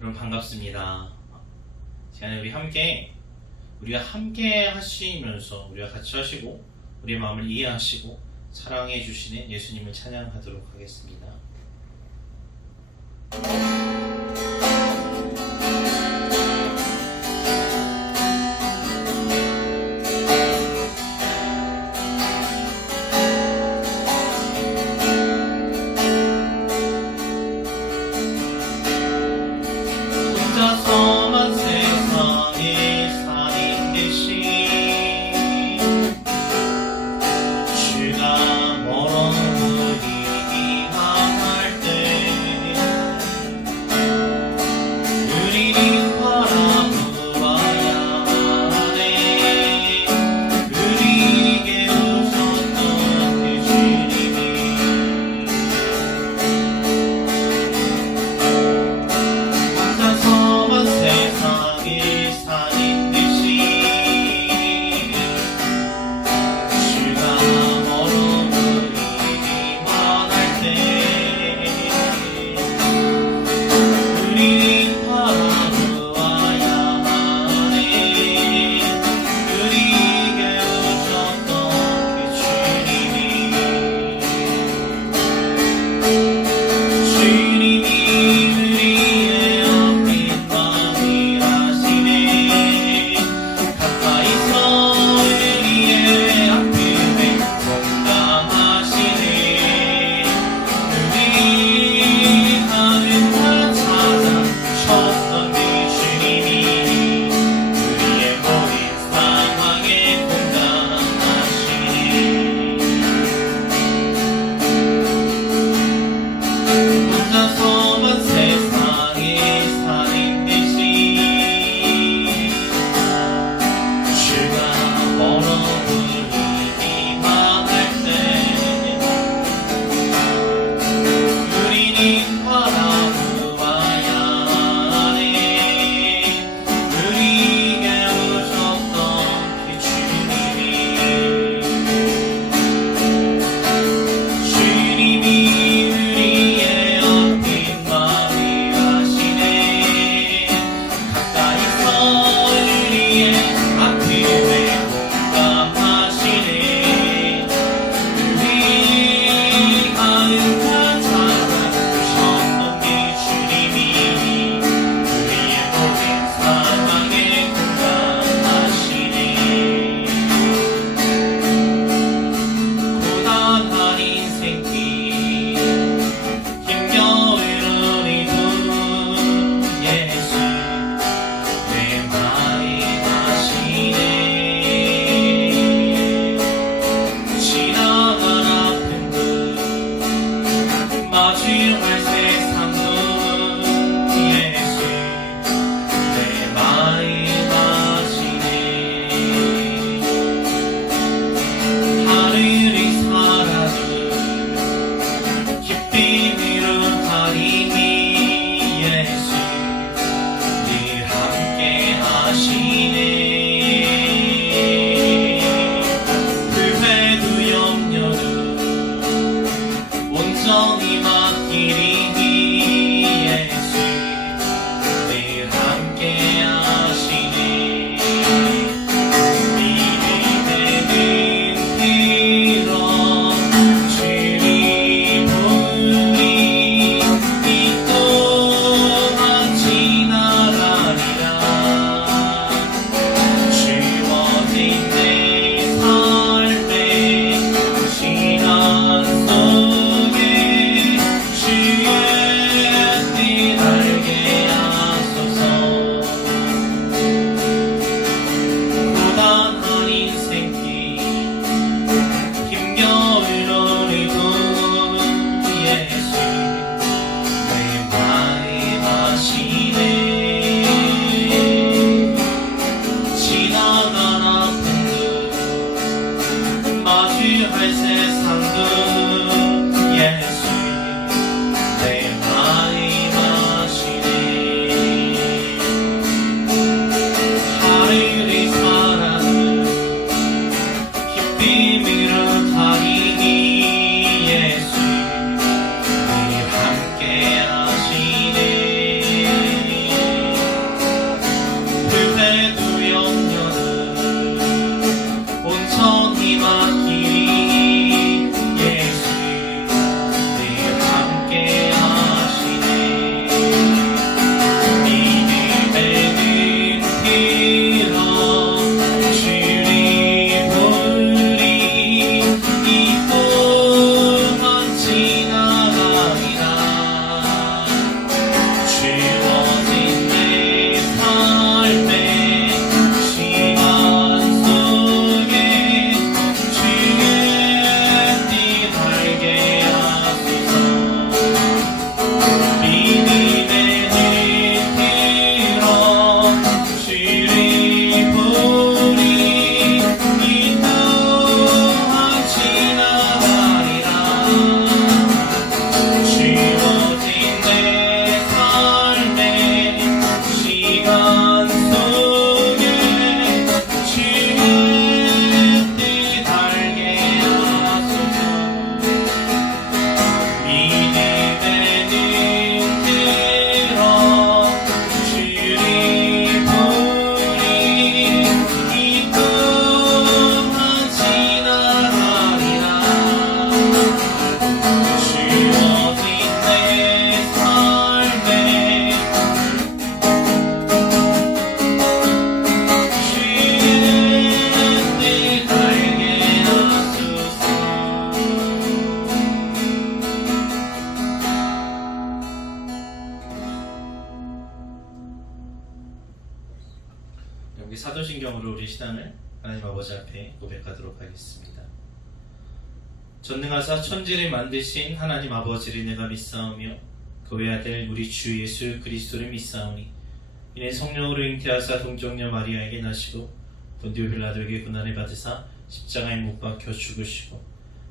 여러분 반갑습니다. 시간에 우리가 함께 하시면서 우리가 같이 하시고 우리의 마음을 이해하시고 사랑해 주시는 예수님을 찬양하도록 하겠습니다. 혼자서만 세상에 살인 듯이 주가 멀어오니 망할 때 사도신경으로 우리 신앙을 하나님 아버지 앞에 고백하도록 하겠습니다. 전능하사 천지를 만드신 하나님 아버지를 내가 믿사오며 그 외아들 우리 주 예수 그리스도를 믿사오니 이는 성령으로 잉태하사 동정녀 마리아에게 나시고 본디오 빌라도에게 고난을 받으사 십자가에 못 박혀 죽으시고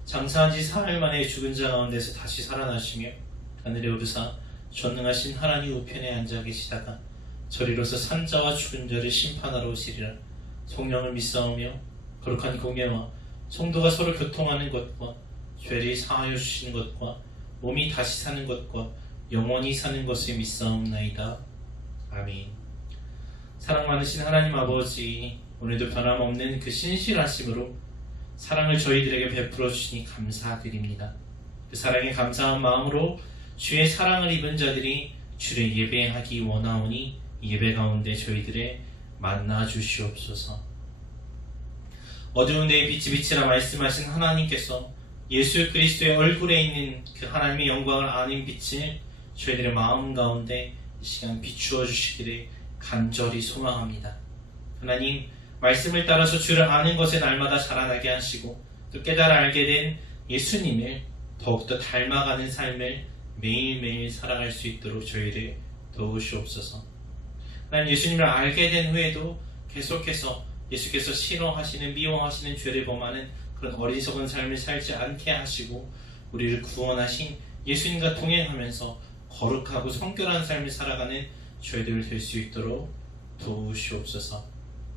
장사한 지 사흘 만에 죽은 자 가운데서 다시 살아나시며 하늘에 오르사 전능하신 하나님 우편에 앉아 계시다가 저리로서 산자와 죽은 자를 심판하러 오시리라. 성령을 믿사오며 거룩한 공예와 성도가 서로 교통하는 것과 죄를 사하여 주시는 것과 몸이 다시 사는 것과 영원히 사는 것을 믿사옵나이다. 아멘. 사랑 많으신 하나님 아버지, 오늘도 변함없는 그 신실하심으로 사랑을 저희들에게 베풀어 주시니 감사드립니다. 그 사랑에 감사한 마음으로 주의 사랑을 입은 자들이 주를 예배하기 원하오니 예배 가운데 저희들의 만나 주시옵소서. 어두운 데에 빛이 비치라 말씀하신 하나님께서 예수 그리스도의 얼굴에 있는 그 하나님의 영광을 아는 빛을 저희들의 마음 가운데 이 시간 비추어 주시기를 간절히 소망합니다. 하나님, 말씀을 따라서 주를 아는 것에 날마다 자라나게 하시고 또 깨달아 알게 된 예수님을 더욱더 닮아가는 삶을 매일매일 살아갈 수 있도록 저희를 도우시옵소서. 하나님, 예수님을 알게 된 후에도 계속해서 예수께서 싫어하시는 미워하시는 죄를 범하는 그런 어리석은 삶을 살지 않게 하시고 우리를 구원하신 예수님과 동행하면서 거룩하고 성결한 삶을 살아가는 저희들 될 수 있도록 도우시옵소서.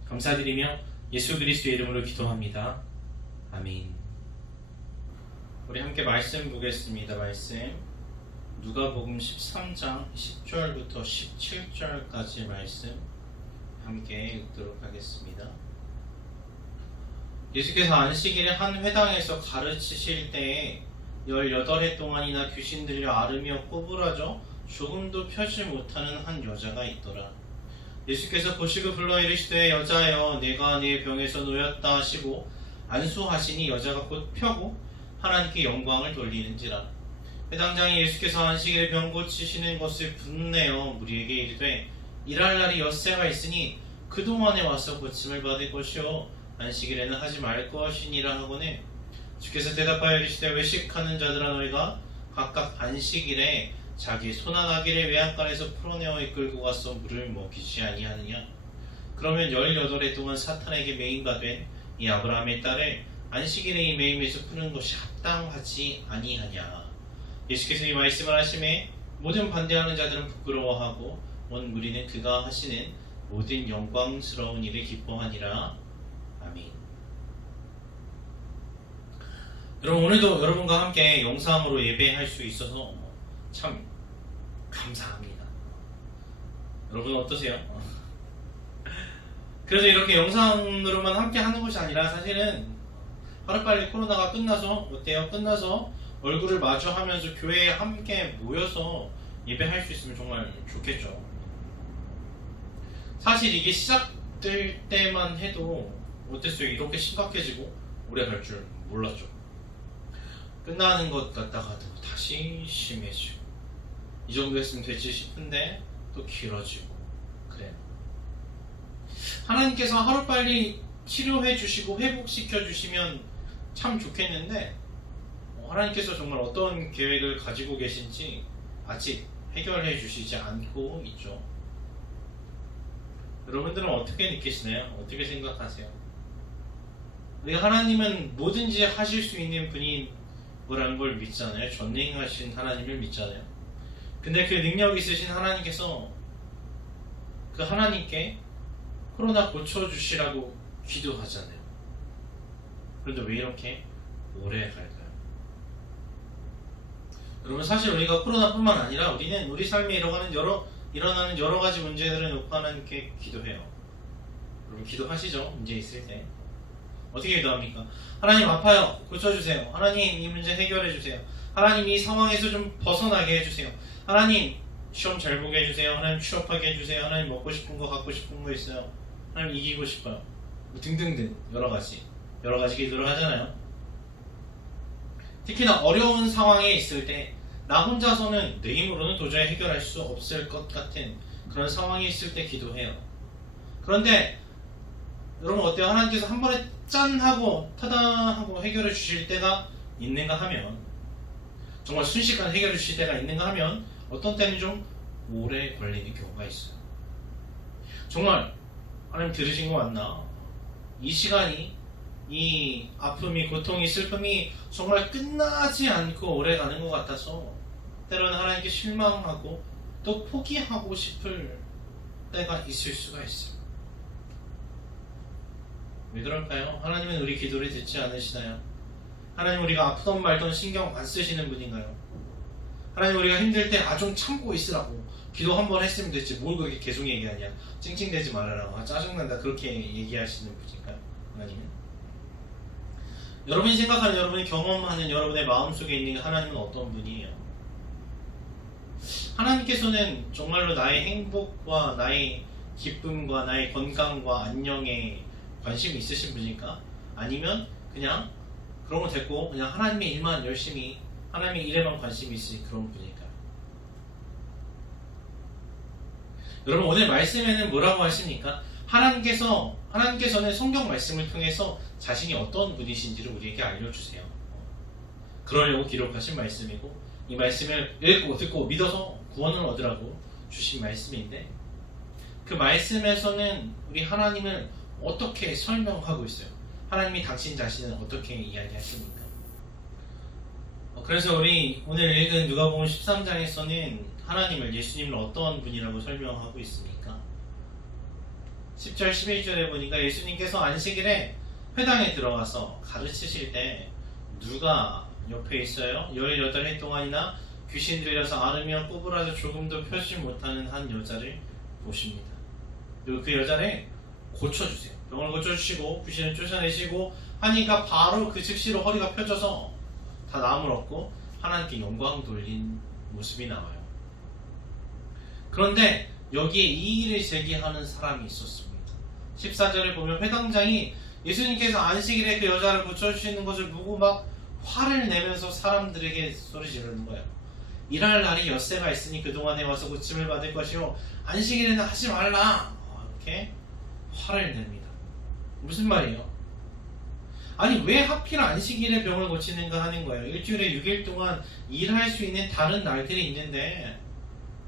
감사드리며 예수 그리스도의 이름으로 기도합니다. 아멘. 우리 함께 말씀 보겠습니다. 말씀 누가복음 13장 10절부터 17절까지 말씀 함께 읽도록 하겠습니다. 예수께서 안식일에 한 회당에서 가르치실 때에 18해 동안이나 귀신들이 앓으며 꼬부라져 조금도 펴지 못하는 한 여자가 있더라. 예수께서 보시고 불러 이르시되 여자여 내가 네 병에서 놓였다 하시고 안수하시니 여자가 곧 펴고 하나님께 영광을 돌리는지라. 회당장이 예수께서 안식일에 병 고치시는 것을 분내어 무리에게 이르되 일할 날이 엿새가 있으니 그동안에 와서 고침을 받을 것이요 안식일에는 하지 말 것이니라 하거늘 주께서 대답하여 이르시되 외식하는 자들아 너희가 각각 안식일에 자기 손안아기를 외양간에서 풀어내어 이끌고 가서 물을 먹이지 아니하느냐. 그러면 18해 동안 사탄에게 매인가 된 이 아브라함의 딸을 안식일에 이 매임에서 푸는 것이 합당하지 아니하냐. 예수께서 이 말씀을 하심에 모든 반대하는 자들은 부끄러워하고 온 무리는 그가 하시는 모든 영광스러운 일을 기뻐하니라. 아멘. 여러분, 오늘도 여러분과 함께 영상으로 예배할 수 있어서 참 감사합니다. 여러분 어떠세요? 그래서 이렇게 영상으로만 함께 하는 것이 아니라 사실은 하루빨리 코로나가 끝나서 어때요? 끝나서 얼굴을 마주하면서 교회에 함께 모여서 예배할 수 있으면 정말 좋겠죠. 사실 이게 시작될 때만 해도 어땠어요? 이렇게 심각해지고 오래 갈 줄 몰랐죠. 끝나는 것 같다가도 다시 심해지고 이 정도 했으면 되지 싶은데 또 길어지고 그래요. 하나님께서 하루빨리 치료해 주시고 회복시켜 주시면 참 좋겠는데 하나님께서 정말 어떤 계획을 가지고 계신지 아직 해결해 주시지 않고 있죠. 여러분들은 어떻게 느끼시나요? 어떻게 생각하세요? 우리 하나님은 뭐든지 하실 수 있는 분인 거라는 걸 믿잖아요. 전능하신 하나님을 믿잖아요. 근데 그 능력 있으신 하나님께서 그 하나님께 코로나 고쳐주시라고 기도하잖아요. 그런데 왜 이렇게 오래 갈까요? 여러분, 사실 우리가 코로나뿐만 아니라 우리는 우리 삶에 일어나는 여러 가지 문제들을 놓고 하나님께 기도해요. 여러분 기도하시죠? 문제 있을 때 어떻게 기도합니까? 하나님 아파요, 고쳐주세요. 하나님 이 문제 해결해주세요. 하나님 이 상황에서 좀 벗어나게 해주세요. 하나님 시험 잘 보게 해주세요. 하나님 취업하게 해주세요. 하나님 먹고 싶은 거 갖고 싶은 거 있어요. 하나님 이기고 싶어요. 등등등 여러 가지 기도를 하잖아요. 특히나 어려운 상황에 있을 때 나 혼자서는 내 힘으로는 도저히 해결할 수 없을 것 같은 그런 상황이 있을 때 기도해요. 그런데 여러분 어때요? 하나님께서 한 번에 짠 하고 타다 하고 해결해 주실 때가 있는가 하면, 정말 순식간에 해결해 주실 때가 있는가 하면, 어떤 때는 좀 오래 걸리는 경우가 있어요. 정말 하나님 들으신 거 맞나? 이 시간이, 이 아픔이, 고통이, 슬픔이 정말 끝나지 않고 오래 가는 것 같아서 때로는 하나님께 실망하고 또 포기하고 싶을 때가 있을 수가 있어요. 왜 그럴까요? 하나님은 우리 기도를 듣지 않으시나요? 하나님 우리가 아프던 말던 신경 안 쓰시는 분인가요? 하나님 우리가 힘들 때 좀 참고 있으라고 기도 한 번 했으면 됐지 뭘 그렇게 계속 얘기하냐, 찡찡대지 말아라, 짜증난다, 그렇게 얘기하시는 분인가요? 하나님은? 여러분이 생각하는, 여러분이 경험하는 여러분의 마음속에 있는 하나님은 어떤 분이에요? 하나님께서는 정말로 나의 행복과 나의 기쁨과 나의 건강과 안녕에 관심이 있으신 분일까? 아니면 그냥 그런 거 됐고 그냥 하나님의 일만 열심히, 하나님의 일에만 관심이 있으신 그런 분일까요? 여러분 오늘 말씀에는 뭐라고 하십니까? 하나님께서는 성경 말씀을 통해서 자신이 어떤 분이신지를 우리에게 알려주세요. 그러려고 기록하신 말씀이고, 이 말씀을 읽고 듣고 믿어서 구원을 얻으라고 주신 말씀인데, 그 말씀에서는 우리 하나님을 어떻게 설명하고 있어요? 하나님이 당신 자신을 어떻게 이야기하십니까? 그래서 우리 오늘 읽은 누가복음 13장에서는 하나님을, 예수님을 어떤 분이라고 설명하고 있습니까? 10절 11절에 보니까 예수님께서 안식일에 회당에 들어가서 가르치실 때 누가 옆에 있어요? 18해 동안이나 귀신 들려서 앓으며 꼬부라져 조금도 펴지 못하는 한 여자를 보십니다. 그리고 그 여자를 고쳐주세요. 병을 고쳐주시고 귀신을 쫓아내시고 하니까 바로 그 즉시로 허리가 펴져서 다 나음을 얻고 하나님께 영광 돌린 모습이 나와요. 그런데 여기에 이의를 제기하는 사람이 있었습니다. 14절에 보면 회당장이 예수님께서 안식일에 그 여자를 고쳐주시는 것을 보고 막 화를 내면서 사람들에게 소리 지르는 거예요. 일할 날이 엿새가 있으니 그동안에 와서 고침을 받을 것이요 안식일에는 하지 말라, 이렇게 화를 냅니다. 무슨 말이에요? 아니 왜 하필 안식일에 병을 고치는가 하는 거예요. 일주일에 6일 동안 일할 수 있는 다른 날들이 있는데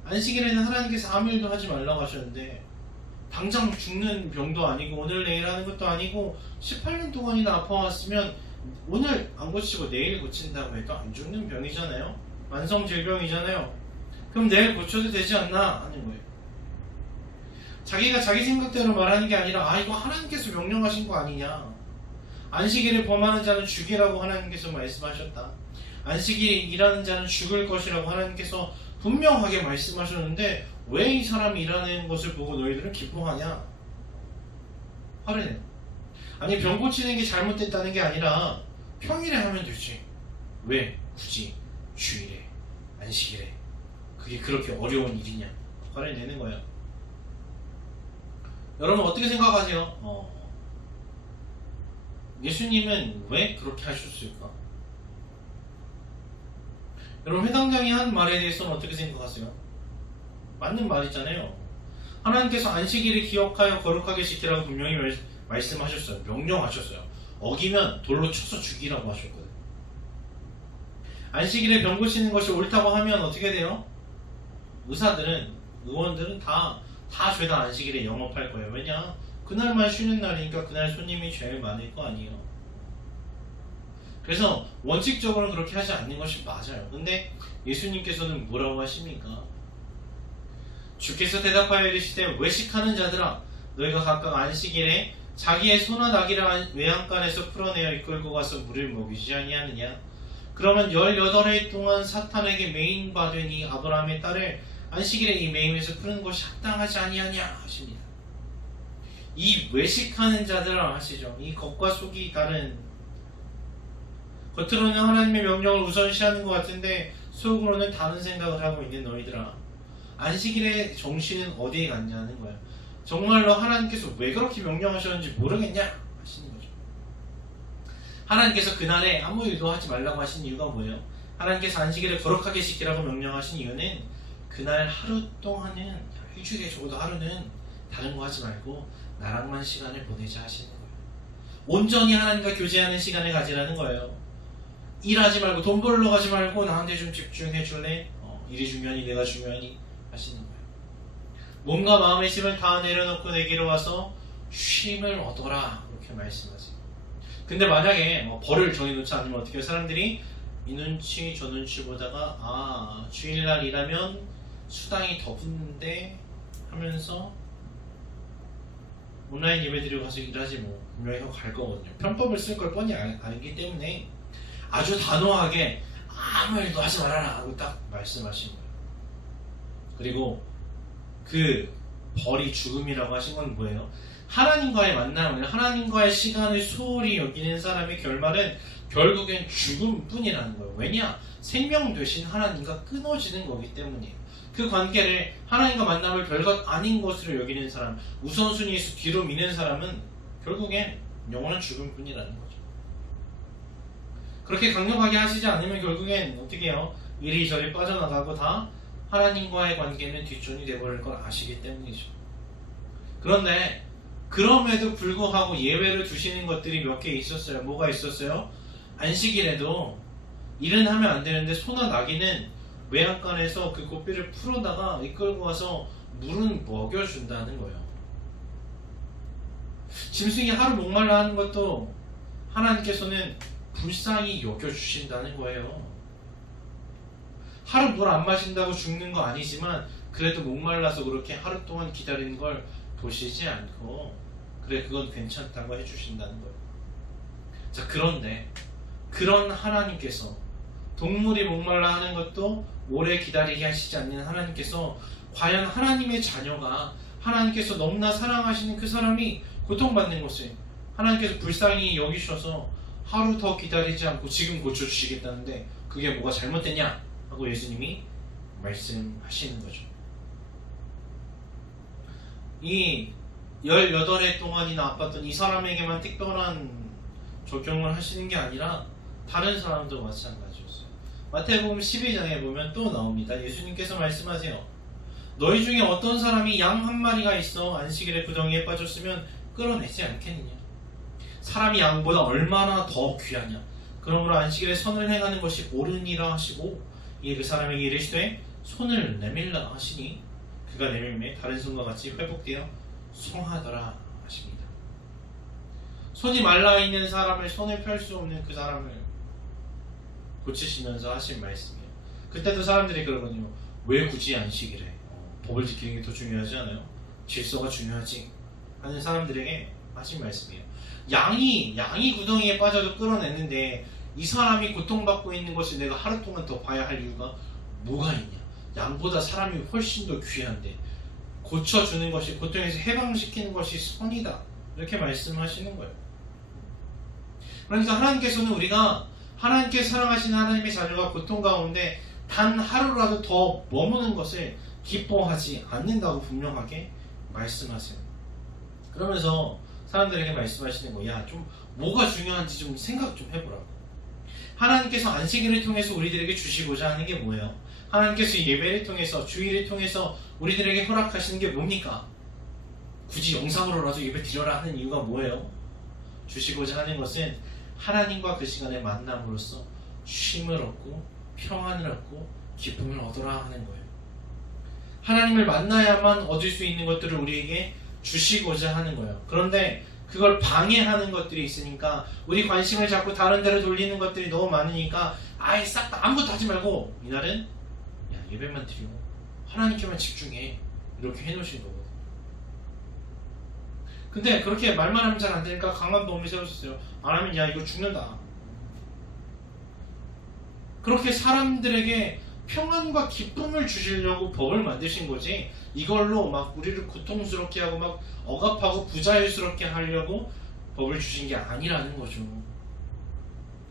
안식일에는 하나님께서 아무 일도 하지 말라고 하셨는데, 당장 죽는 병도 아니고 오늘 내일 하는 것도 아니고 18년 동안이나 아파왔으면 오늘 안 고치고 내일 고친다고 해도 안 죽는 병이잖아요. 만성 질병이잖아요. 그럼 내일 고쳐도 되지 않나 하는 거예요. 자기가 자기 생각대로 말하는 게 아니라 이거 하나님께서 명령하신 거 아니냐, 안식일을 범하는 자는 죽이라고 하나님께서 말씀하셨다, 안식일 일하는 자는 죽을 것이라고 하나님께서 분명하게 말씀하셨는데 왜 이 사람이 일하는 것을 보고 너희들은 기뻐하냐? 화를 내요. 아니 병 고치는 게 잘못됐다는 게 아니라 평일에 하면 되지 왜 굳이 주일에, 안식일에 그게 그렇게 어려운 일이냐? 화를 내는 거예요. 여러분 어떻게 생각하세요? 예수님은 왜 그렇게 하셨을까? 여러분 회당장이 한 말에 대해서는 어떻게 생각하세요? 맞는 말이잖아요. 하나님께서 안식일을 기억하여 거룩하게 지키라고 분명히 말씀하셨어요. 명령하셨어요. 어기면 돌로 쳐서 죽이라고 하셨거든요. 안식일에 병 고치는 것이 옳다고 하면 어떻게 돼요? 의원들은 다 죄다 안식일에 영업할 거예요. 왜냐? 그날만 쉬는 날이니까 그날 손님이 제일 많을 거 아니에요. 그래서 원칙적으로는 그렇게 하지 않는 것이 맞아요. 근데 예수님께서는 뭐라고 하십니까? 주께서 대답하여 이르시되 외식하는 자들아, 너희가 각각 안식일에 자기의 소나 나귀를 외양간에서 풀어내어 이끌고 가서 물을 먹이지 아니하느냐? 그러면 18해 동안 사탄에게 매인받으니 아브라함의 딸을 안식일에 이 매임에서 푸는 것이 합당하지 아니하냐 하십니다. 이 외식하는 자들아 하시죠. 이 겉과 속이 다른, 겉으로는 하나님의 명령을 우선시하는 것 같은데 속으로는 다른 생각을 하고 있는 너희들아, 안식일의 정신은 어디에 갔냐는 거예요. 정말로 하나님께서 왜 그렇게 명령하셨는지 모르겠냐 하시는 거죠. 하나님께서 그날에 아무 일도 하지 말라고 하신 이유가 뭐예요? 하나님께서 안식일을 거룩하게 지키라고 명령하신 이유는 그날 하루 동안은, 일주일에 적어도 하루는 다른 거 하지 말고 나랑만 시간을 보내자 하시는 거예요. 온전히 하나님과 교제하는 시간을 가지라는 거예요. 일하지 말고 돈 벌러 가지 말고 나한테 좀 집중해 줄래? 일이 중요하니 내가 중요하니 하시는 거예요. 몸과 마음의 짐을 다 내려놓고 내게로 와서 쉼을 얻어라 그렇게 말씀하세요. 근데 만약에 벌을 정해놓지 않으면 어떻게 해요? 사람들이 이 눈치 저 눈치 보다가 주일날 일하면 수당이 더 붙는데 하면서 온라인 예배드리고 가서 일하지 뭐 분명히 갈 거거든요. 편법을 쓸 걸 뻔히 알기 때문에 아주 단호하게 아무 일도 하지 말아라 하고 딱 말씀하신 거예요. 그리고 그 벌이 죽음이라고 하신 건 뭐예요? 하나님과의 만남을, 하나님과의 시간을 소홀히 여기는 사람의 결말은 결국엔 죽음뿐이라는 거예요. 왜냐? 생명 되신 하나님과 끊어지는 거기 때문이에요. 그 관계를 하나님과 만남을 별것 아닌 것으로 여기는 사람, 우선순위에서 뒤로 미는 사람은 결국엔 영원한 죽음뿐이라는 거죠. 그렇게 강력하게 하시지 않으면 결국엔 어떻게 해요? 이리저리 빠져나가고 다 하나님과의 관계는 뒷전이 되어버릴 걸 아시기 때문이죠. 그런데 그럼에도 불구하고 예외를 두시는 것들이 몇 개 있었어요. 뭐가 있었어요? 안식일에도 일은 하면 안 되는데 소나 나귀는 외양간에서 그 고삐를 풀어다가 이끌고 와서 물은 먹여준다는 거예요. 짐승이 하루 목말라 하는 것도 하나님께서는 불쌍히 여겨주신다는 거예요. 하루 물 안 마신다고 죽는 거 아니지만 그래도 목말라서 그렇게 하루 동안 기다리는 걸 보시지 않고 그래 그건 괜찮다고 해주신다는 거예요. 자, 그런데 그런 하나님께서 동물이 목말라 하는 것도 오래 기다리게 하시지 않는 하나님께서 과연 하나님의 자녀가 하나님께서 너무나 사랑하시는 그 사람이 고통받는 것을 하나님께서 불쌍히 여기셔서 하루 더 기다리지 않고 지금 고쳐주시겠다는데 그게 뭐가 잘못됐냐 하고 예수님이 말씀하시는 거죠. 이 18해 동안이나 아팠던 이 사람에게만 특별한 적용을 하시는 게 아니라 다른 사람도 마찬가지였어요. 마태복음 12장에 보면 또 나옵니다. 예수님께서 말씀하세요. 너희 중에 어떤 사람이 양 한 마리가 있어 안식일에 구덩이에 빠졌으면 끌어내지 않겠느냐. 사람이 양보다 얼마나 더 귀하냐. 그러므로 안식일에 선을 행하는 것이 옳으니라 하시고 이에 그 사람에게 이르시되 손을 내밀라 하시니 그가 내밀매 다른 손과 같이 회복되어 송하더라 하십니다. 손이 말라있는 사람을 손을 펼 수 없는 그 사람을 고치시면서 하신 말씀이에요. 그때도 사람들이 그러거든요. 왜 굳이 안식일에 법을 지키는 게 더 중요하지 않아요? 질서가 중요하지 하는 사람들에게 하신 말씀이에요. 양이 구덩이에 빠져도 끌어냈는데 이 사람이 고통받고 있는 것을 내가 하루 동안 더 봐야 할 이유가 뭐가 있냐. 양보다 사람이 훨씬 더 귀한데 고쳐주는 것이, 고통에서 해방시키는 것이 선이다 이렇게 말씀하시는 거예요. 그러니까 하나님께서는 우리가 하나님께 사랑하시는 하나님의 자녀가 고통 가운데 단 하루라도 더 머무는 것을 기뻐하지 않는다고 분명하게 말씀하세요. 그러면서 사람들에게 말씀하시는 거예요. 야, 좀 뭐가 중요한지 좀 생각 좀 해보라고. 하나님께서 안식일을 통해서 우리들에게 주시고자 하는 게 뭐예요? 하나님께서 예배를 통해서, 주일을 통해서 우리들에게 허락하시는 게 뭡니까? 굳이 영상으로라도 예배 드려라 하는 이유가 뭐예요? 주시고자 하는 것은 하나님과 그 시간에 만남으로써 쉼을 얻고 평안을 얻고 기쁨을 얻어라 하는 거예요. 하나님을 만나야만 얻을 수 있는 것들을 우리에게 주시고자 하는 거예요. 그런데 그걸 방해하는 것들이 있으니까 우리 관심을 자꾸 다른 데로 돌리는 것들이 너무 많으니까 아예 싹 다 아무것도 하지 말고 이날은 야, 예배만 드리고 하나님께만 집중해 이렇게 해놓으신 거거든요. 근데 그렇게 말만 하면 잘 안 되니까 강한 법을 세우셨어요. 안 하면 야 이거 죽는다. 그렇게 사람들에게 평안과 기쁨을 주시려고 법을 만드신 거지 이걸로 막 우리를 고통스럽게 하고 막 억압하고 부자유스럽게 하려고 법을 주신 게 아니라는 거죠.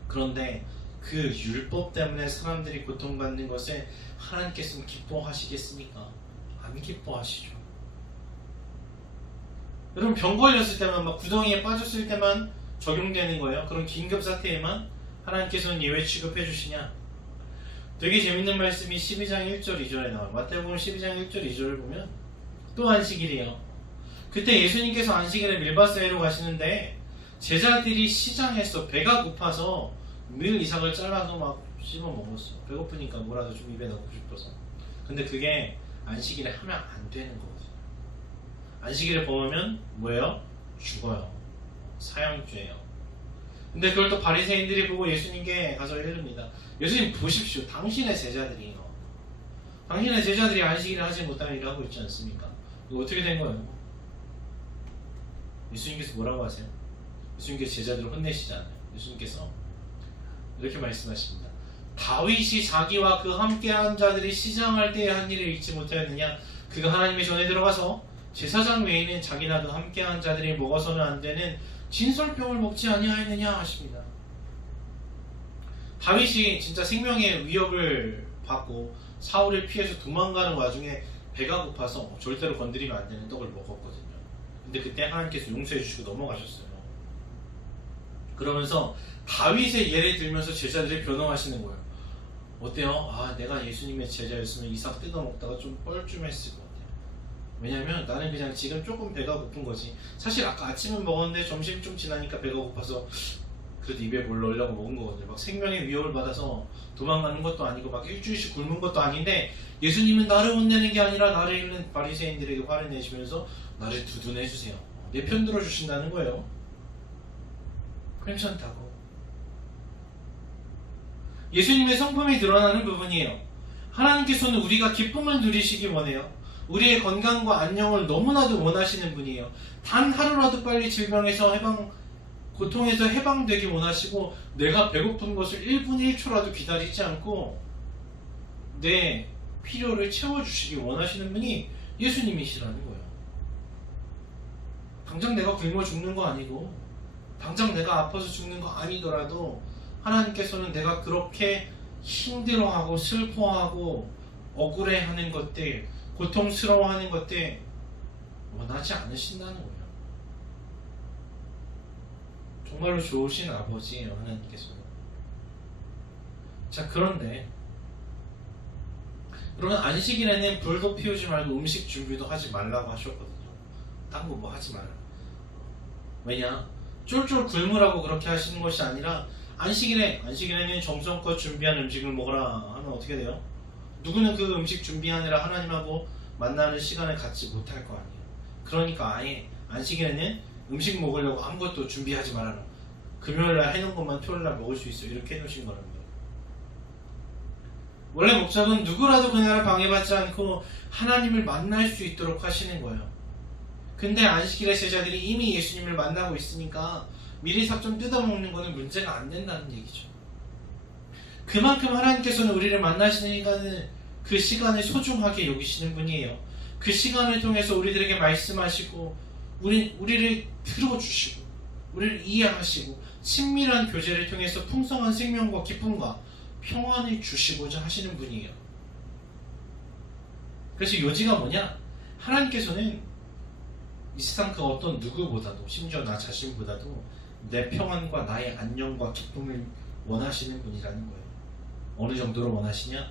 그런데 그 율법 때문에 사람들이 고통받는 것을 하나님께서는 기뻐하시겠습니까? 안 기뻐하시죠. 여러분 병 걸렸을 때만 막 구덩이에 빠졌을 때만 적용되는 거예요. 그런 긴급 사태에만 하나님께서는 예외 취급해 주시냐? 되게 재밌는 말씀이 12장 1절 2절에 나와요. 마태복음 12장 1절 2절을 보면 또 안식일이에요. 그때 예수님께서 안식일에 밀밭사이로 가시는데 제자들이 시장에서 배가 고파서 밀 이삭을 잘라서 막 씹어 먹었어. 배고프니까 뭐라도 좀 입에 넣고 싶어서. 근데 그게 안식일에 하면 안 되는 거거든요. 안식일에 범하면 뭐예요? 죽어요. 사형죄예요. 근데 그걸 또 바리새인들이 보고 예수님께 가서 이릅니다. 예수님 보십시오. 당신의 제자들이요. 당신의 제자들이 안식일에 하지 못하는 일을 하고 있지 않습니까? 이거 어떻게 된 거예요? 예수님께서 뭐라고 하세요? 예수님께서 제자들을 혼내시잖아요. 예수님께서 이렇게 말씀하십니다. 다윗이 자기와 그 함께한 자들이 시장할 때에 한 일을 잊지 못하였느냐? 그가 하나님의 전에 들어가서 제사장 외에는 자기나 그 함께한 자들이 먹어서는 안 되는 진설병을 먹지 아니하였느냐 하십니다. 다윗이 진짜 생명의 위협을 받고 사울을 피해서 도망가는 와중에 배가 고파서 절대로 건드리면 안 되는 떡을 먹었거든요. 근데 그때 하나님께서 용서해 주시고 넘어가셨어요. 그러면서 다윗의 예를 들면서 제자들이 변호하시는 거예요. 어때요? 아, 내가 예수님의 제자였으면 이삭 뜯어 먹다가 좀 뻘쭘했을 것 같아요. 왜냐면 나는 그냥 지금 조금 배가 고픈 거지. 사실 아까 아침은 먹었는데 점심 좀 지나니까 배가 고파서 그래도 입에 뭘 넣으려고 먹은 거거든요. 막 생명의 위협을 받아서 도망가는 것도 아니고 막 일주일씩 굶은 것도 아닌데 예수님은 나를 혼내는 게 아니라 나를 잃는 바리새인들에게 화를 내시면서 나를 두둔해 주세요. 내 편 들어주신다는 거예요. 괜찮다고. 예수님의 성품이 드러나는 부분이에요. 하나님께서는 우리가 기쁨을 누리시기 원해요. 우리의 건강과 안녕을 너무나도 원하시는 분이에요. 단 하루라도 빨리 질병에서 고통에서 해방되기 원하시고 내가 배고픈 것을 1분 1초라도 기다리지 않고 내 필요를 채워주시기 원하시는 분이 예수님이시라는 거예요. 당장 내가 굶어 죽는 거 아니고 당장 내가 아파서 죽는 거 아니더라도 하나님께서는 내가 그렇게 힘들어하고 슬퍼하고 억울해하는 것들, 고통스러워하는 것들 원하지 않으신다는 거예요. 정말로 좋으신 아버지예요, 하나님께서는. 자, 그런데 그러면 안식일에는 불도 피우지 말고 음식 준비도 하지 말라고 하셨거든요. 딴 거 뭐 하지 말라. 왜냐? 쫄쫄 굶으라고 그렇게 하시는 것이 아니라 안식일에는 정성껏 준비한 음식을 먹으라 하면 어떻게 돼요? 누구는 그 음식 준비하느라 하나님하고 만나는 시간을 갖지 못할 거 아니에요. 그러니까 아예 안식일에는 음식 먹으려고 아무것도 준비하지 말아라. 금요일날 해놓은 것만 토요일날 먹을 수 있어. 이렇게 해놓으신 거랍니다. 원래 목적은 누구라도 그날을 방해받지 않고 하나님을 만날 수 있도록 하시는 거예요. 근데 안식일의 제자들이 이미 예수님을 만나고 있으니까 미리 삭 좀 뜯어먹는 거는 문제가 안 된다는 얘기죠. 그만큼 하나님께서는 우리를 만나시는 그 시간을 소중하게 여기시는 분이에요. 그 시간을 통해서 우리들에게 말씀하시고 우리를 들어주시고 우리를 이해하시고 친밀한 교제를 통해서 풍성한 생명과 기쁨과 평안을 주시고자 하시는 분이에요. 그래서 요지가 뭐냐? 하나님께서는 이 세상 그 어떤 누구보다도 심지어 나 자신보다도 내 평안과 나의 안녕과 기쁨을 원하시는 분이라는 거예요. 어느 정도로 원하시냐?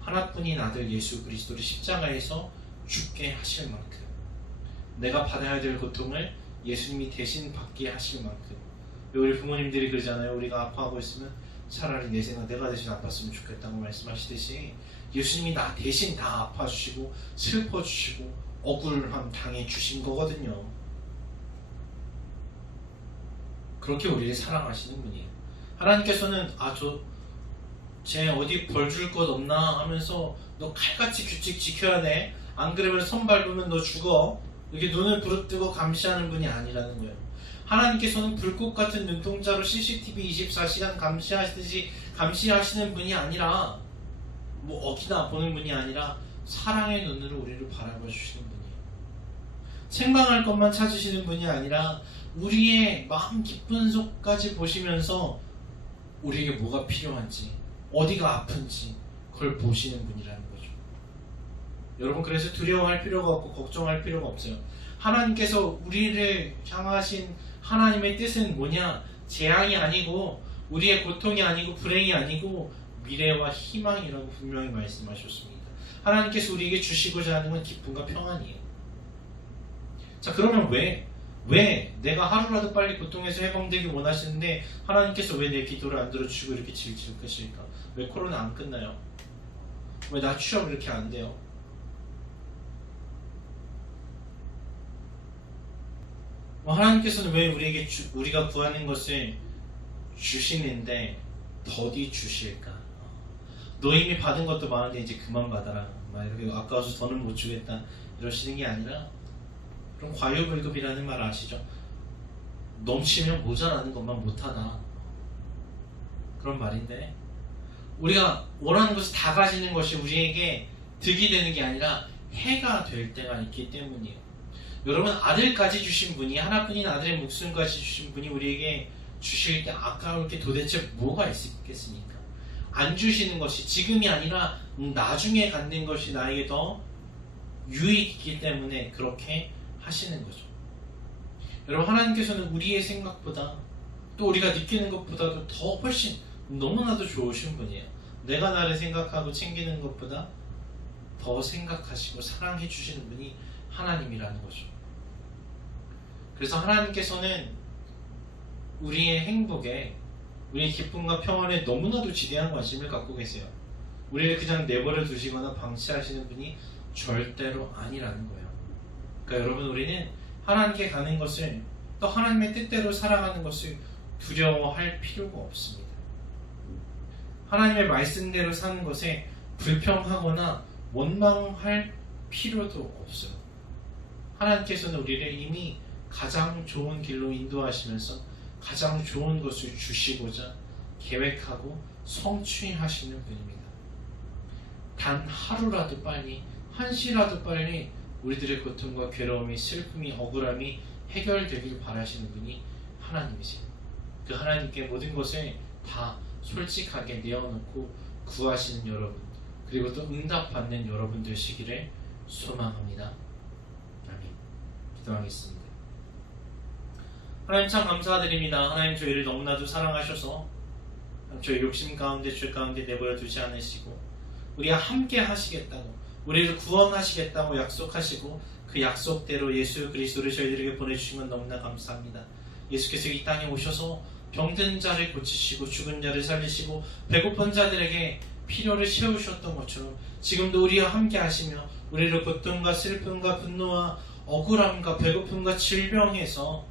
하나뿐인 아들 예수 그리스도를 십자가에서 죽게 하실 만큼 내가 받아야 될 고통을 예수님이 대신 받게 하실 만큼. 우리 부모님들이 그러잖아요. 우리가 아파하고 있으면 차라리 내가 대신 아팠으면 좋겠다고 말씀하시듯이 예수님이 나 대신 다 아파주시고 슬퍼주시고 억울함 당해주신 거거든요. 그렇게 우리를 사랑하시는 분이에요. 하나님께서는 쟤 어디 벌 줄 것 없나 하면서 너 칼같이 규칙 지켜야 돼. 안 그러면 손 밟으면 너 죽어. 이렇게 눈을 부릅뜨고 감시하는 분이 아니라는 거예요. 하나님께서는 불꽃 같은 눈동자로 CCTV 24시간 감시하시듯이 감시하시는 분이 아니라 뭐 어기나 보는 분이 아니라 사랑의 눈으로 우리를 바라봐 주시는 분이에요. 책망할 것만 찾으시는 분이 아니라 우리의 마음 깊은 속까지 보시면서 우리에게 뭐가 필요한지 어디가 아픈지 그걸 보시는 분이라는 거죠. 여러분, 그래서 두려워할 필요가 없고 걱정할 필요가 없어요. 하나님께서 우리를 향하신 하나님의 뜻은 뭐냐? 재앙이 아니고 우리의 고통이 아니고 불행이 아니고 미래와 희망이라고 분명히 말씀하셨습니다. 하나님께서 우리에게 주시고자 하는 건 기쁨과 평안이에요. 자, 그러면 왜 내가 하루라도 빨리 고통에서 해방되기 원하시는데 하나님께서 왜 내 기도를 안 들어주시고 이렇게 질질 끄실까? 왜 코로나 안 끝나요? 왜 나 취업 이렇게 안 돼요? 하나님께서는 왜 우리에게 우리가 구하는 것을 주시는데 더디 주실까? 너 이미 받은 것도 많은데 이제 그만 받아라. 막 이렇게 아까워서 더는 못 주겠다 이러시는 게 아니라, 그럼 과유불급이라는 말 아시죠? 넘치면 모자라는 것만 못하다, 그런 말인데, 우리가 원하는 것을 다 가지는 것이 우리에게 득이 되는 게 아니라 해가 될 때가 있기 때문이에요. 여러분, 아들까지 주신 분이, 하나뿐인 아들의 목숨까지 주신 분이 우리에게 주실 때 아까울 게 도대체 뭐가 있겠습니까? 안 주시는 것이, 지금이 아니라 나중에 갖는 것이 나에게 더 유익이기 때문에 그렇게 하시는 거죠. 여러분, 하나님께서는 우리의 생각보다, 또 우리가 느끼는 것보다도 더 훨씬 너무나도 좋으신 분이에요. 내가 나를 생각하고 챙기는 것보다 더 생각하시고 사랑해 주시는 분이 하나님이라는 거죠. 그래서 하나님께서는 우리의 행복에, 우리의 기쁨과 평안에 너무나도 지대한 관심을 갖고 계세요. 우리를 그냥 내버려 두시거나 방치하시는 분이 절대로 아니라는 거예요. 그러니까 여러분, 우리는 하나님께 가는 것을, 또 하나님의 뜻대로 살아가는 것을 두려워할 필요가 없습니다. 하나님의 말씀대로 사는 것에 불평하거나 원망할 필요도 없어요. 하나님께서는 우리를 이미 가장 좋은 길로 인도하시면서 가장 좋은 것을 주시고자 계획하고 성취하시는 분입니다. 단 하루라도 빨리, 한시라도 빨리 우리들의 고통과 괴로움이, 슬픔이, 억울함이 해결되길 바라시는 분이 하나님이세요. 그 하나님께 모든 것을 다 솔직하게 내어놓고 구하시는 여러분, 그리고 또 응답받는 여러분 되시기를 소망합니다. 아멘. 기도하겠습니다. 하나님, 참 감사드립니다. 하나님, 저희를 너무나도 사랑하셔서 저희 욕심 가운데, 죄 가운데 내버려 두지 않으시고 우리와 함께 하시겠다고, 우리를 구원하시겠다고 약속하시고 그 약속대로 예수 그리스도를 저희들에게 보내주신 건 너무나 감사합니다. 예수께서 이 땅에 오셔서 병든 자를 고치시고 죽은 자를 살리시고 배고픈 자들에게 필요를 채우셨던 것처럼 지금도 우리와 함께 하시며 우리를 고통과 슬픔과 분노와 억울함과 배고픔과 질병에서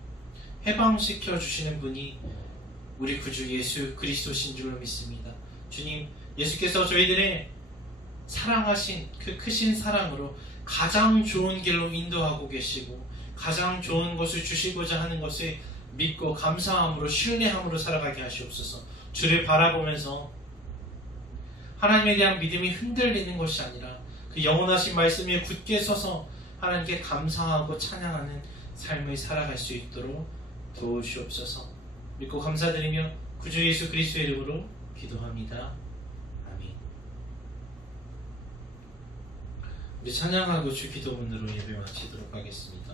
해방시켜 주시는 분이 우리 구주 예수 그리스도신 줄로 믿습니다. 주님, 예수께서 저희들의 사랑하신 그 크신 사랑으로 가장 좋은 길로 인도하고 계시고 가장 좋은 것을 주시고자 하는 것을 믿고 감사함으로, 신뢰함으로 살아가게 하시옵소서. 주를 바라보면서 하나님에 대한 믿음이 흔들리는 것이 아니라 그 영원하신 말씀 위에 굳게 서서 하나님께 감사하고 찬양하는 삶을 살아갈 수 있도록 도우시옵소서. 믿고 감사드리며 구주 예수 그리스도의 이름으로 기도합니다. 아멘. 우리 찬양하고 주 기도문으로 예배 마치도록 하겠습니다.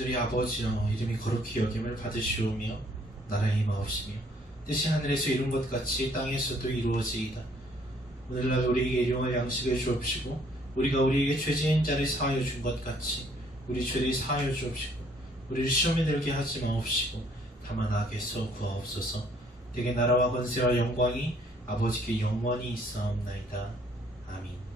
살아계신 우리 아버지여, 이름이 거룩히 여김을 받으시오며 나라의 임하옵시며 뜻이 하늘에서 이룬 것 같이 땅에서도 이루어지이다. 오늘날 우리에게 일용할 양식을 주옵시고 우리가 우리에게 죄지은 자를 사하여 준 것 같이 우리 죄를 사하여 주옵시고 우리를 시험에 들게 하지 마옵시고 다만 악에서 구하옵소서. 대개 나라와 권세와 영광이 아버지께 영원히 있사옵나이다. 아멘.